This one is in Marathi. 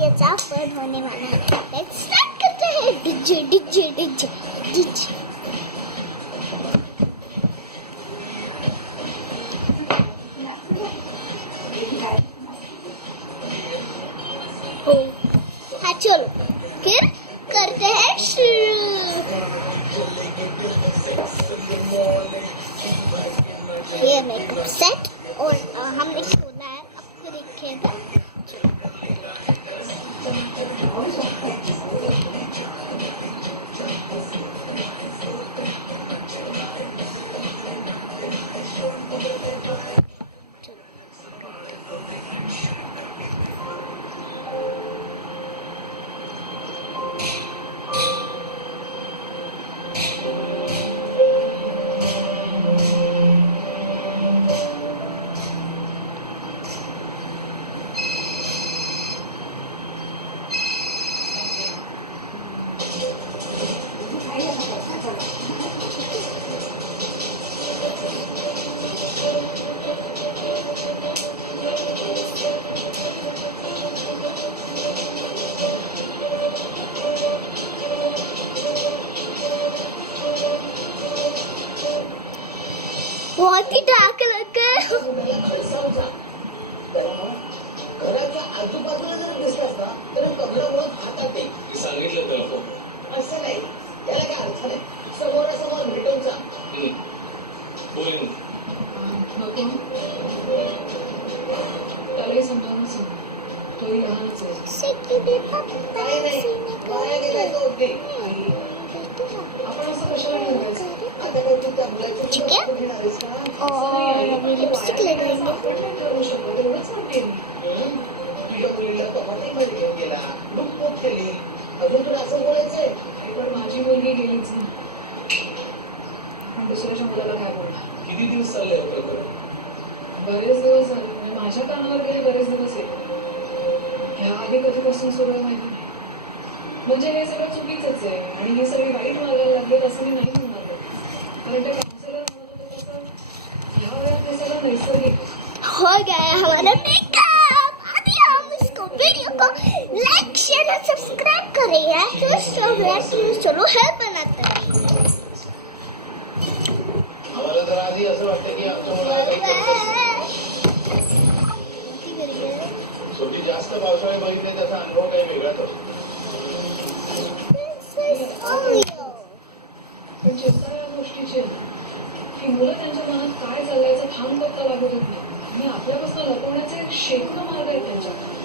याचा फन होने वाला है। लेट्स स्टार्ट करते हैं। DJ DJ DJ DJ. हाँ चलो फिर करते हैं शुरू। ये मेकअप सेट और हमने खोला है, आपको दिखेगा। बहुत ही डार्क लग घराच्या आजूबाजूला जर दिसलास ना तर कमरावरून हातात दे. सांगितलं त्याला तो असं नाही, याला काय अर्थ नाही. समोरासमोर भेटून जा. बोल नको त्यालाही समजावून सांग. तोही लहानच आहे. काय नाही काय गेलाय तो होते. आपण असं कशाला ठरवायचं. आता काय तू त्या मुलाचं घेणार आहेस का. और अभी लिपस्टिक लगाएंगे। ठरवू शकतो एवढंच म्हणते मी. तुझ्या मुलीला टमाटे मध्ये घेऊन गेला लुकपोत केली. अजून तुला असं बोलायचंय. पण माझी मुलगी गेलीच नाही. पण दुसऱ्याच्या मुलाला काय बोलणार. किती दिवस चालले बरेच दिवस झाले. म्हणजे माझ्या कानावर गेले बरेच दिवस आहे. ह्या आधी कधीपासून सुरू आहे माहिती नाही. म्हणजे हे सगळं चुकीचंच आहे आणि हे सगळे वाईट मार्गाला लागलेत असं मी नाही म्हणणार. कारण ते काउन्सिलर म्हणत होते तसं ह्या वयात हे सगळं नैसर्गिक हो गया है हमारा मेकअप। अभी हम इसको वीडियो को लाइक शेयर और सब्सक्राइब करेंगे। तो चलो है बनाते हैं। आम्हाला तर आधी असं वाटतं की आमच्या मुलाला शेवटी जास्त पावसाळे बघितले त्याचा अनुभव काही वेगळाच असतो. पण चिंता या गोष्टीची की मुलं त्यांच्या मनात काय चालल्याचा ठाम पत्ता लागत होत नाही आणि आपल्यापासून लपवण्याचे शेकडो मार्ग आहेत त्यांच्याकडे.